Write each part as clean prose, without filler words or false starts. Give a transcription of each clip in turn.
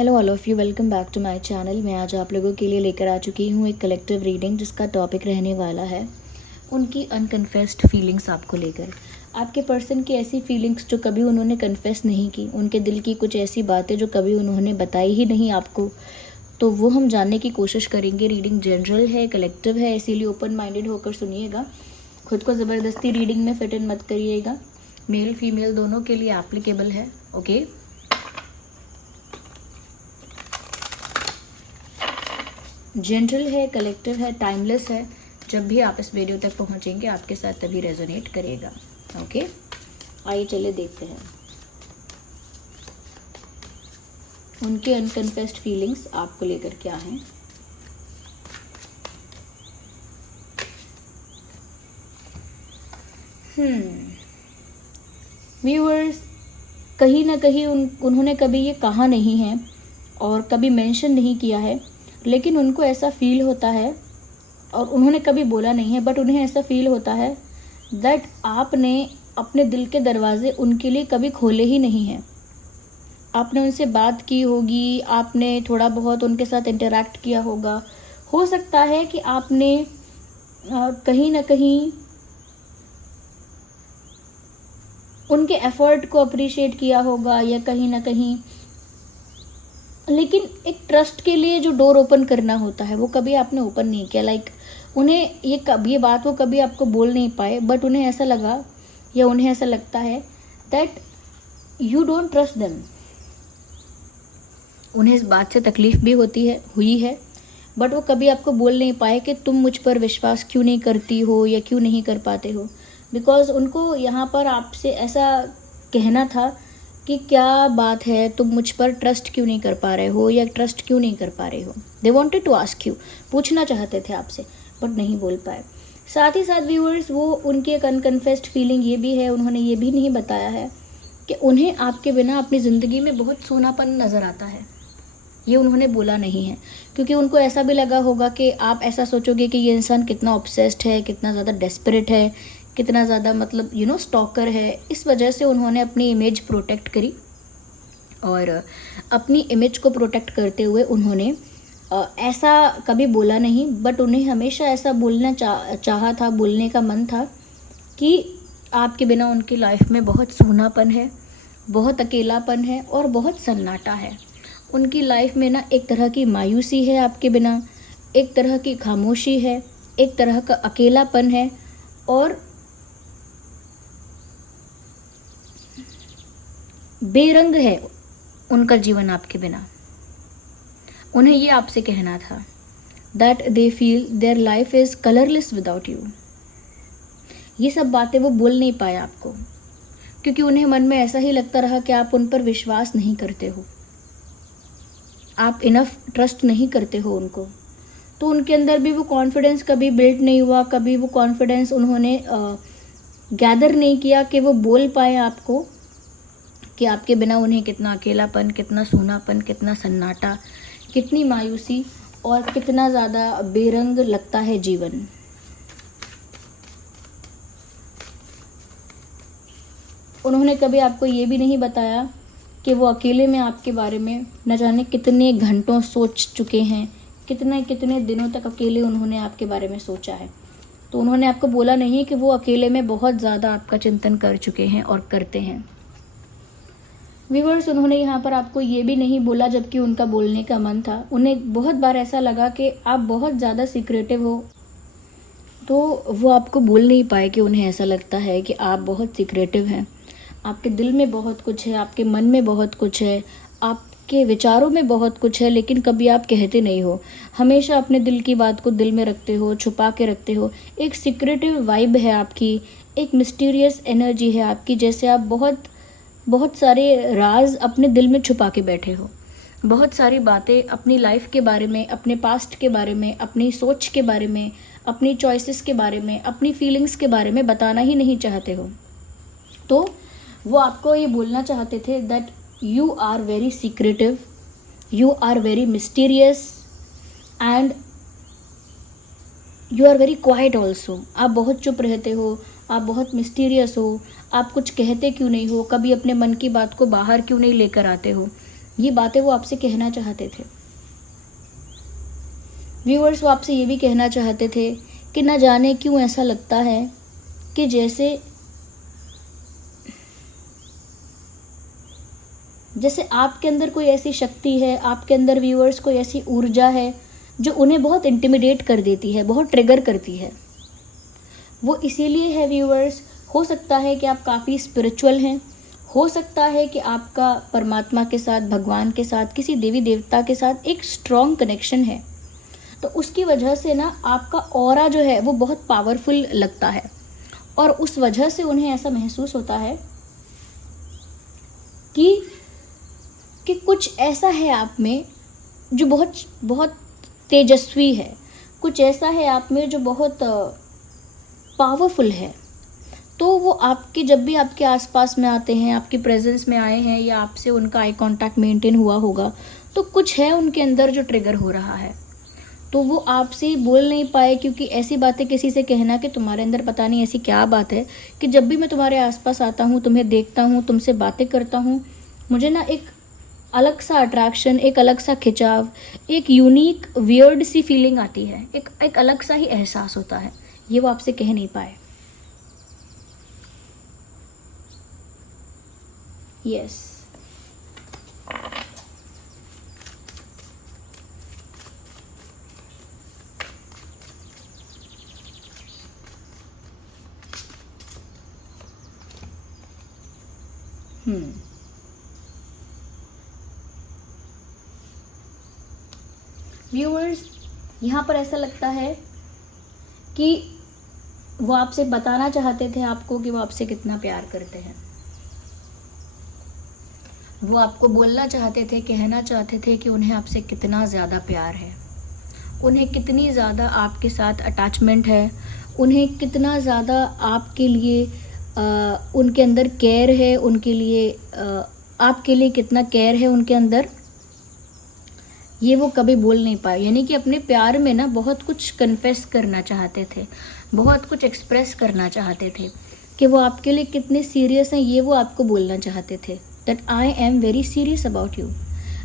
Hello all of you, welcome back to my channel. मैं आज आप लोगों के लिए लेकर आ चुकी हूँ एक कलेक्टिव रीडिंग जिसका टॉपिक रहने वाला है उनकी अनकन्फेस्ड फीलिंग्स आपको लेकर। आपके पर्सन की ऐसी फीलिंग्स जो कभी उन्होंने कन्फेस नहीं की, उनके दिल की कुछ ऐसी बातें जो कभी उन्होंने बताई ही नहीं आपको, तो वो हम जानने की कोशिश करेंगे। रीडिंग जनरल है, कलेक्टिव है, इसीलिए ओपन माइंडेड होकर सुनिएगा। खुद को ज़बरदस्ती रीडिंग में फिट इन मत करिएगा। मेल फीमेल दोनों के लिए एप्लीकेबल है। ओके, जनरल है, कलेक्टिव है, टाइमलेस है। जब भी आप इस वीडियो तक पहुंचेंगे आपके साथ तभी रेजोनेट करेगा। ओके, आइए चले देखते हैं उनके अनकन्फेस्ड फीलिंग्स आपको लेकर क्या हैं। व्यूअर्स, कहीं ना कहीं उन्होंने कभी ये कहा नहीं है और कभी मेंशन नहीं किया है, लेकिन उनको ऐसा फील होता है, और उन्होंने कभी बोला नहीं है, बट उन्हें ऐसा फील होता है दैट आपने अपने दिल के दरवाजे उनके लिए कभी खोले ही नहीं हैं। आपने उनसे बात की होगी, आपने थोड़ा बहुत उनके साथ इंटरैक्ट किया होगा। हो सकता है कि आपने कहीं ना कहीं उनके एफर्ट को अप्रिशिएट किया होगा या कहीं ना कहीं, लेकिन एक ट्रस्ट के लिए जो डोर ओपन करना होता है वो कभी आपने ओपन नहीं किया। उन्हें ये बात वो कभी आपको बोल नहीं पाए, बट उन्हें ऐसा लगा या उन्हें ऐसा लगता है that you don't trust them. उन्हें इस बात से तकलीफ भी हुई है, बट वो कभी आपको बोल नहीं पाए कि तुम मुझ पर विश्वास क्यों नहीं करती हो या क्यों नहीं कर पाते हो, बिकॉज उनको यहाँ पर आपसे ऐसा कहना था कि क्या बात है, तुम मुझ पर ट्रस्ट क्यों नहीं कर पा रहे हो या ट्रस्ट क्यों नहीं कर पा रहे हो। They wanted to ask you, पूछना चाहते थे आपसे बट नहीं बोल पाए। साथ ही साथ व्यूअर्स, वो उनकी एक अनकन्फेस्ड फीलिंग ये भी है, उन्होंने ये भी नहीं बताया है कि उन्हें आपके बिना अपनी ज़िंदगी में बहुत सोनापन नज़र आता है। ये उन्होंने बोला नहीं है क्योंकि उनको ऐसा भी लगा होगा कि आप ऐसा सोचोगे कि ये इंसान कितना ऑब्सेस्ड है, कितना ज़्यादा डेस्परेट है, कितना ज़्यादा मतलब स्टॉकर है। इस वजह से उन्होंने अपनी इमेज प्रोटेक्ट करी, और अपनी इमेज को प्रोटेक्ट करते हुए उन्होंने ऐसा कभी बोला नहीं, बट उन्हें हमेशा ऐसा बोलना चाहा था, बोलने का मन था कि आपके बिना उनकी लाइफ में बहुत सूनापन है, बहुत अकेलापन है और बहुत सन्नाटा है। उनकी लाइफ में ना एक तरह की मायूसी है आपके बिना, एक तरह की खामोशी है, एक तरह का अकेलापन है, और बेरंग है उनका जीवन आपके बिना। उन्हें ये आपसे कहना था that they feel their life is colourless without you. ये सब बातें वो बोल नहीं पाए आपको क्योंकि उन्हें मन में ऐसा ही लगता रहा कि आप उन पर विश्वास नहीं करते हो, आप इनफ ट्रस्ट नहीं करते हो उनको। तो उनके अंदर भी वो कॉन्फिडेंस कभी बिल्ड नहीं हुआ, कभी वो कॉन्फिडेंस उन्होंने गैदर नहीं किया कि वो बोल पाए आपको कि आपके बिना उन्हें कितना अकेलापन, कितना सूनापन, कितना सन्नाटा, कितनी मायूसी और कितना ज़्यादा बेरंग लगता है जीवन। उन्होंने कभी आपको ये भी नहीं बताया कि वो अकेले में आपके बारे में न जाने कितने घंटों सोच चुके हैं, कितने कितने दिनों तक अकेले उन्होंने आपके बारे में सोचा है। तो उन्होंने आपको बोला नहीं कि वो अकेले में बहुत ज़्यादा आपका चिंतन कर चुके हैं और करते हैं। व्यूअर्स, उन्होंने यहाँ पर आपको ये भी नहीं बोला जबकि उनका बोलने का मन था। उन्हें बहुत बार ऐसा लगा कि आप बहुत ज़्यादा सीक्रेटिव हो, तो वो आपको बोल नहीं पाए कि उन्हें ऐसा लगता है कि आप बहुत सीक्रेटिव हैं, आपके दिल में बहुत कुछ है, आपके मन में बहुत कुछ है, आपके विचारों में बहुत कुछ है, लेकिन कभी आप कहते नहीं हो। हमेशा अपने दिल की बात को दिल में रखते हो, छुपा के रखते हो। एक सीक्रेटिव वाइब है आपकी, एक मिस्टीरियस एनर्जी है आपकी, जैसे आप बहुत सारे राज अपने दिल में छुपा के बैठे हो। बहुत सारी बातें अपनी लाइफ के बारे में, अपने पास्ट के बारे में, अपनी सोच के बारे में, अपनी चॉइसेस के बारे में, अपनी फीलिंग्स के बारे में बताना ही नहीं चाहते हो। तो वो आपको ये बोलना चाहते थे that you are very secretive, you are very mysterious and you are very quiet also. आप बहुत चुप रहते हो, आप बहुत मिस्टीरियस हो, आप कुछ कहते क्यों नहीं हो, कभी अपने मन की बात को बाहर क्यों नहीं लेकर आते हो। ये बातें वो आपसे कहना चाहते थे। व्यूअर्स, वो आपसे ये भी कहना चाहते थे कि न जाने क्यों ऐसा लगता है कि जैसे आपके अंदर कोई ऐसी शक्ति है, आपके अंदर व्यूअर्स कोई ऐसी ऊर्जा है जो उन्हें बहुत इंटिमिडेट कर देती है, बहुत ट्रिगर करती है। वो इसीलिए है व्यूअर्स, हो सकता है कि आप काफ़ी स्पिरिचुअल हैं, हो सकता है कि आपका परमात्मा के साथ, भगवान के साथ, किसी देवी देवता के साथ एक स्ट्रॉन्ग कनेक्शन है, तो उसकी वजह से ना आपका ऑरा जो है वो बहुत पावरफुल लगता है, और उस वजह से उन्हें ऐसा महसूस होता है कि कुछ ऐसा है आप में जो बहुत बहुत तेजस्वी है, कुछ ऐसा है आप में जो बहुत पावरफुल है। तो वो आपके जब भी आपके आसपास में आते हैं, आपकी प्रेजेंस में आए हैं, या आपसे उनका आई कांटेक्ट मेंटेन हुआ होगा, तो कुछ है उनके अंदर जो ट्रिगर हो रहा है। तो वो आपसे बोल नहीं पाए, क्योंकि ऐसी बातें किसी से कहना कि तुम्हारे अंदर पता नहीं ऐसी क्या बात है कि जब भी मैं तुम्हारे आसपास आता हूँ, तुम्हें देखता हूँ, तुमसे बातें करता हूँ, मुझे ना एक अलग सा अट्रैक्शन, एक अलग सा खिंचाव, एक यूनिक वियर्ड सी फीलिंग आती है, एक अलग सा ही एहसास होता है। ये वो आपसे कह नहीं पाए। यस, व्यूअर्स, यहाँ पर ऐसा लगता है कि वो आपसे बताना चाहते थे आपको कि वो आपसे कितना प्यार करते हैं। वो आपको बोलना चाहते थे, कहना चाहते थे कि उन्हें आपसे कितना ज़्यादा प्यार है, उन्हें कितनी ज़्यादा आपके साथ अटैचमेंट है, उन्हें कितना ज़्यादा आपके लिए उनके अंदर केयर है, उनके लिए आपके लिए कितना केयर है उनके अंदर। ये वो कभी बोल नहीं पाए, यानी कि अपने प्यार में ना बहुत कुछ कन्फेस करना चाहते थे, बहुत कुछ एक्सप्रेस करना चाहते थे कि वो आपके लिए कितने सीरियस हैं। ये वो आपको बोलना चाहते थे, that I am very serious about you,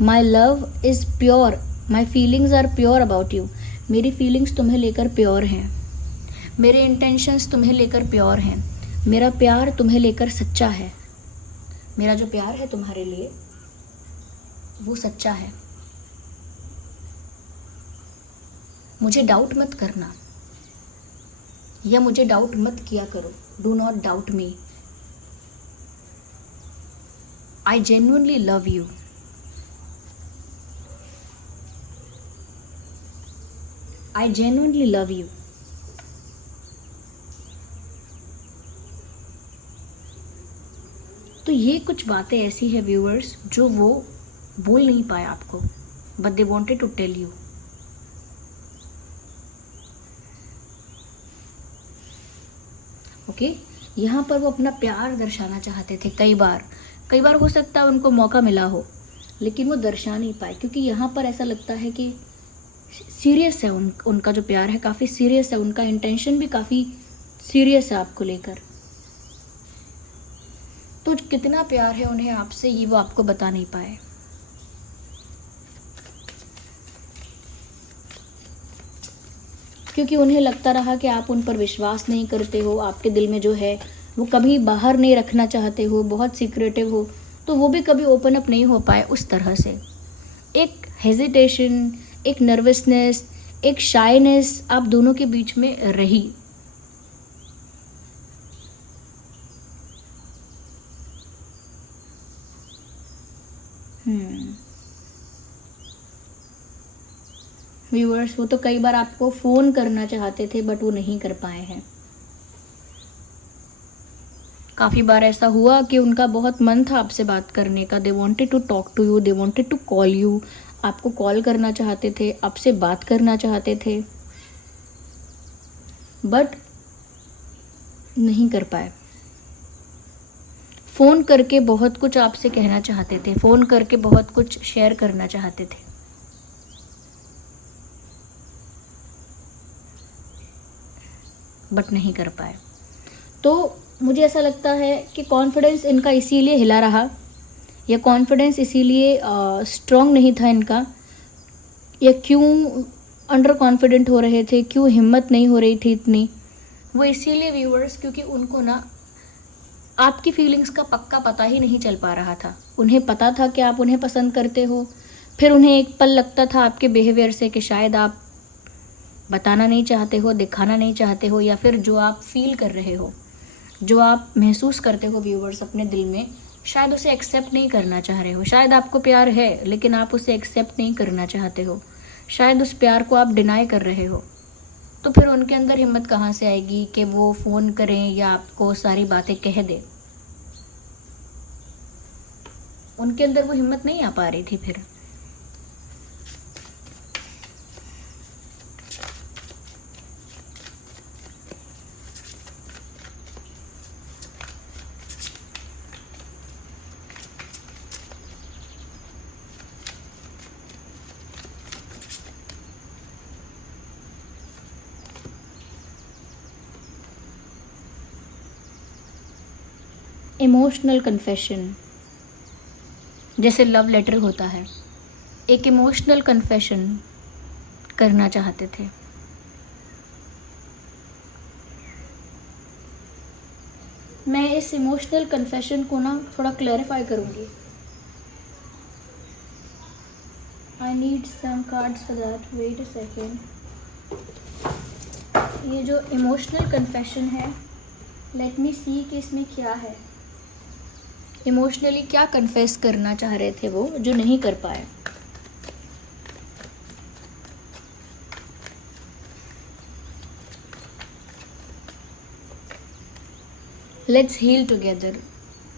my love is pure, my feelings are pure about you. मेरी फीलिंग्स तुम्हें लेकर प्योर हैं, मेरे इंटेंशंस तुम्हें लेकर प्योर हैं, मेरा प्यार तुम्हें लेकर सच्चा है, मेरा जो प्यार है तुम्हारे लिए वो सच्चा है। मुझे डाउट मत करना, या मुझे डाउट मत किया करो, do not doubt me, I genuinely love you. I genuinely love you. तो ये कुछ बातें ऐसी है व्यूअर्स जो वो बोल नहीं पाए आपको, but they wanted to tell you. Okay, यहाँ पर वो अपना प्यार दर्शाना चाहते थे। कई बार हो सकता है उनको मौका मिला हो, लेकिन वो दर्शा नहीं पाए, क्योंकि यहाँ पर ऐसा लगता है कि सीरियस है उनका जो प्यार है, काफ़ी सीरियस है, उनका इंटेंशन भी काफ़ी सीरियस है आपको लेकर। तो कितना प्यार है उन्हें आपसे, ये वो आपको बता नहीं पाए। क्योंकि उन्हें लगता रहा कि आप उन पर विश्वास नहीं करते हो, आपके दिल में जो है वो कभी बाहर नहीं रखना चाहते हो, बहुत सीक्रेटिव हो, तो वो भी कभी ओपन अप नहीं हो पाए उस तरह से। एक हेजिटेशन, एक नर्वसनेस, एक शाइनेस आप दोनों के बीच में रही। व्यूअर्स, वो तो कई बार आपको फ़ोन करना चाहते थे, बट वो नहीं कर पाए हैं। काफ़ी बार ऐसा हुआ कि उनका बहुत मन था आपसे बात करने का, they wanted to talk to you, they wanted to call you, आपको कॉल करना चाहते थे, आपसे बात करना चाहते थे, बट नहीं कर पाए। फ़ोन करके बहुत कुछ आपसे कहना चाहते थे, फ़ोन करके बहुत कुछ शेयर करना चाहते थे, बट नहीं कर पाए। तो मुझे ऐसा लगता है कि कॉन्फिडेंस इनका इसीलिए हिला रहा, या कॉन्फिडेंस इसीलिए स्ट्रॉन्ग नहीं था इनका, या क्यों अंडर कॉन्फिडेंट हो रहे थे, क्यों हिम्मत नहीं हो रही थी इतनी, वो इसीलिए व्यूअर्स क्योंकि उनको ना आपकी फीलिंग्स का पक्का पता ही नहीं चल पा रहा था। उन्हें पता था कि आप उन्हें पसंद करते हो, फिर उन्हें एक पल लगता था आपके बिहेवियर से कि शायद आप बताना नहीं चाहते हो, दिखाना नहीं चाहते हो, या फिर जो आप फील कर रहे हो, जो आप महसूस करते हो व्यूअर्स अपने दिल में, शायद उसे एक्सेप्ट नहीं करना चाह रहे हो। शायद आपको प्यार है लेकिन आप उसे एक्सेप्ट नहीं करना चाहते हो, शायद उस प्यार को आप डिनाई कर रहे हो। तो फिर उनके अंदर हिम्मत कहाँ से आएगी कि वो फ़ोन करें या आपको सारी बातें कह दें। उनके अंदर वो हिम्मत नहीं आ पा रही थी फिर। इमोशनल कन्फेशन जैसे लव लेटर होता है, एक इमोशनल कन्फेशन करना चाहते थे। मैं इस इमोशनल कन्फेशन को ना थोड़ा क्लैरिफाई करूँगी। I need some cards for that, wait a second. ये जो इमोशनल कन्फेशन है, लेट मी सी कि इसमें क्या है। इमोशनली क्या कन्फेस करना चाह रहे थे वो, जो नहीं कर पाए। Let's heal together.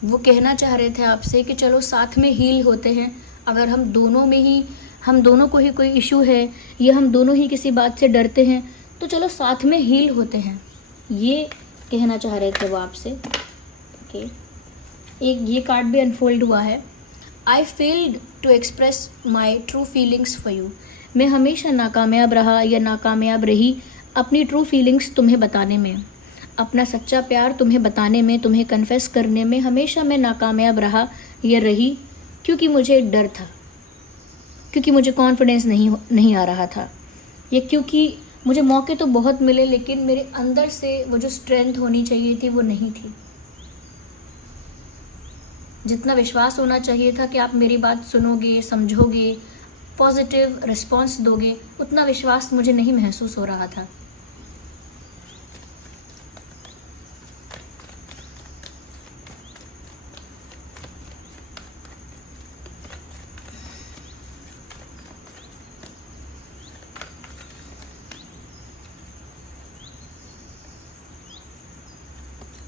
वो कहना चाह रहे थे आपसे कि चलो साथ में हील होते हैं। अगर हम दोनों को ही कोई इशू है या हम दोनों ही किसी बात से डरते हैं तो चलो साथ में हील होते हैं, ये कहना चाह रहे थे वो आपसे। ओके, एक ये कार्ड भी अनफोल्ड हुआ है। I failed to express my true feelings for you. मैं हमेशा नाकामयाब रहा या नाकामयाब रही अपनी ट्रू फीलिंग्स तुम्हें बताने में, अपना सच्चा प्यार तुम्हें बताने में, तुम्हें कन्फेस करने में हमेशा मैं नाकामयाब रहा या रही, क्योंकि मुझे डर था, क्योंकि मुझे कॉन्फिडेंस नहीं आ रहा था, या क्योंकि मुझे मौके तो बहुत मिले लेकिन मेरे अंदर से वो जो स्ट्रेंथ होनी चाहिए थी वो नहीं थी। जितना विश्वास होना चाहिए था कि आप मेरी बात सुनोगे, समझोगे, पॉजिटिव रिस्पॉन्स दोगे, उतना विश्वास मुझे नहीं महसूस हो रहा था।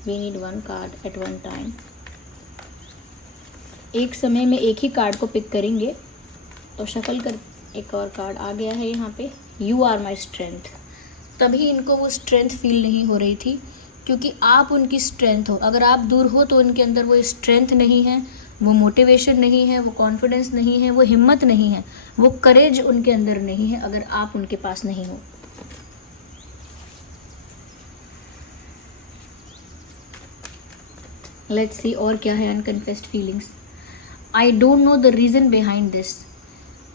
We need one card at one time. एक समय में एक ही कार्ड को पिक करेंगे। तो शफल कर एक और कार्ड आ गया है यहाँ पे, यू आर माई स्ट्रेंथ। तभी इनको वो स्ट्रेंथ फील नहीं हो रही थी क्योंकि आप उनकी स्ट्रेंथ हो। अगर आप दूर हो तो उनके अंदर वो स्ट्रेंथ नहीं है, वो मोटिवेशन नहीं है, वो कॉन्फिडेंस नहीं है, वो हिम्मत नहीं है, वो करेज उनके अंदर नहीं है अगर आप उनके पास नहीं हो। लेट्स सी और क्या है unconfessed feelings. I don't know the reason behind this.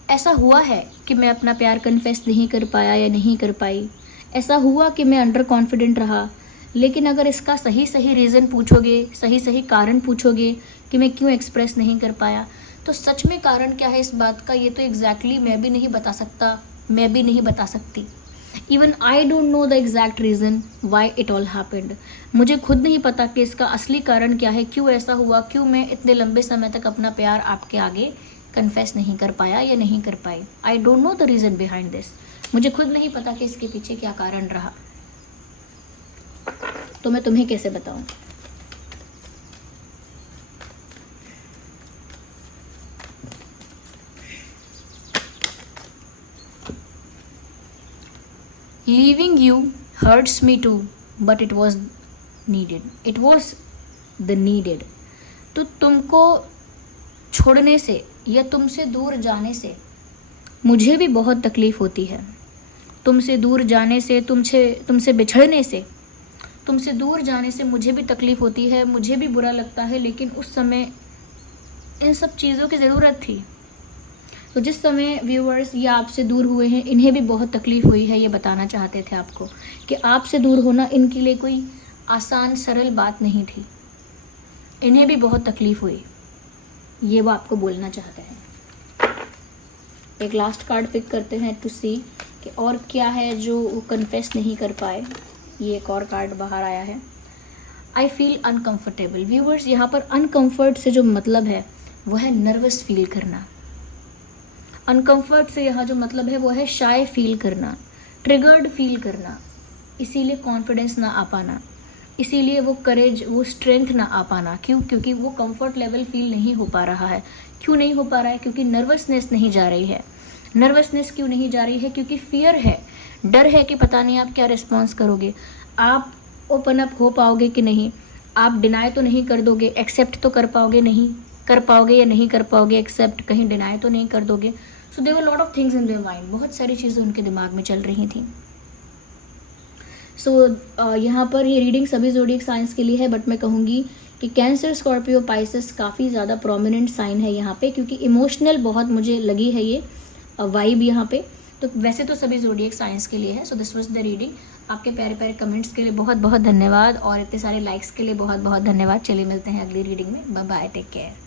ऐसा हुआ है कि मैं अपना प्यार कन्फेस नहीं कर पाया या नहीं कर पाई। ऐसा हुआ कि मैं अंडर कॉन्फिडेंट रहा। लेकिन अगर इसका सही सही रीज़न पूछोगे, सही सही कारण पूछोगे कि मैं क्यों एक्सप्रेस नहीं कर पाया, तो सच में कारण क्या है इस बात का, ये तो एग्जैक्टली मैं भी नहीं बता सकता, मैं भी नहीं बता सकती। Even I don't know the exact reason why it all happened. मुझे खुद नहीं पता कि इसका असली कारण क्या है, क्यों ऐसा हुआ, क्यों मैं इतने लंबे समय तक अपना प्यार आपके आगे कन्फेस नहीं कर पाया या नहीं कर पाई। I don't know the reason behind this. मुझे खुद नहीं पता कि इसके पीछे क्या कारण रहा, तो मैं तुम्हें कैसे बताऊं। Leaving you hurts me too, but it was needed. It was the needed. तो तुमको छोड़ने से या तुमसे दूर जाने से मुझे भी बहुत तकलीफ़ होती है। तुमसे दूर जाने से, तुमसे बिछड़ने से, तुमसे दूर जाने से मुझे भी तकलीफ़ होती है, मुझे भी बुरा लगता है। लेकिन उस समय इन सब चीज़ों की ज़रूरत थी। तो जिस समय व्यूअर्स ये आपसे दूर हुए हैं, इन्हें भी बहुत तकलीफ़ हुई है, ये बताना चाहते थे आपको कि आपसे दूर होना इनके लिए कोई आसान सरल बात नहीं थी। इन्हें भी बहुत तकलीफ़ हुई, ये वो आपको बोलना चाहते हैं। एक लास्ट कार्ड पिक करते हैं टू सी कि और क्या है जो वो कन्फेस नहीं कर पाए। ये एक और कार्ड बाहर आया है, आई फील अनकम्फर्टेबल। व्यूअर्स, यहाँ पर अनकम्फर्ट से जो मतलब है वो है नर्वस फील करना। अनकम्फर्ट से यहाँ जो मतलब है वो है शाय फील करना, ट्रिगर्ड फील करना, इसीलिए कॉन्फिडेंस ना आ पाना, इसीलिए वो करेज, वो स्ट्रेंथ ना आ पाना। क्यों? क्योंकि वो कंफर्ट लेवल फील नहीं हो पा रहा है। क्यों नहीं हो पा रहा है? क्योंकि नर्वसनेस नहीं जा रही है। नर्वसनेस क्यों नहीं जा रही है? क्योंकि फियर है, डर है कि पता नहीं आप क्या रिस्पॉन्स करोगे, आप ओपन अप हो पाओगे कि नहीं, आप डिनाई तो नहीं कर दोगे, एक्सेप्ट तो कर पाओगे नहीं कर पाओगे या नहीं कर पाओगे एक्सेप्ट, कहीं डिनाई तो नहीं कर दोगे। So there were lot of things in their mind, बहुत सारी चीज़ें उनके दिमाग में चल रही थी। सो यहाँ पर ये रीडिंग सभी ज़ोडिएक साइंस के लिए है, बट मैं कहूँगी कि कैंसर, स्कॉर्पियो, पाइसेस काफ़ी ज़्यादा प्रोमिनेंट साइन है यहाँ पे, क्योंकि इमोशनल बहुत मुझे लगी है ये वाइब यहाँ पे। तो वैसे तो सभी ज़ोडिएक साइंस के लिए है। So this was the reading. आपके प्यारे प्यारे कमेंट्स के लिए बहुत बहुत धन्यवाद और इतने सारे लाइक्स के लिए बहुत बहुत धन्यवाद। चलिए मिलते हैं अगली रीडिंग में। Bye bye, take care.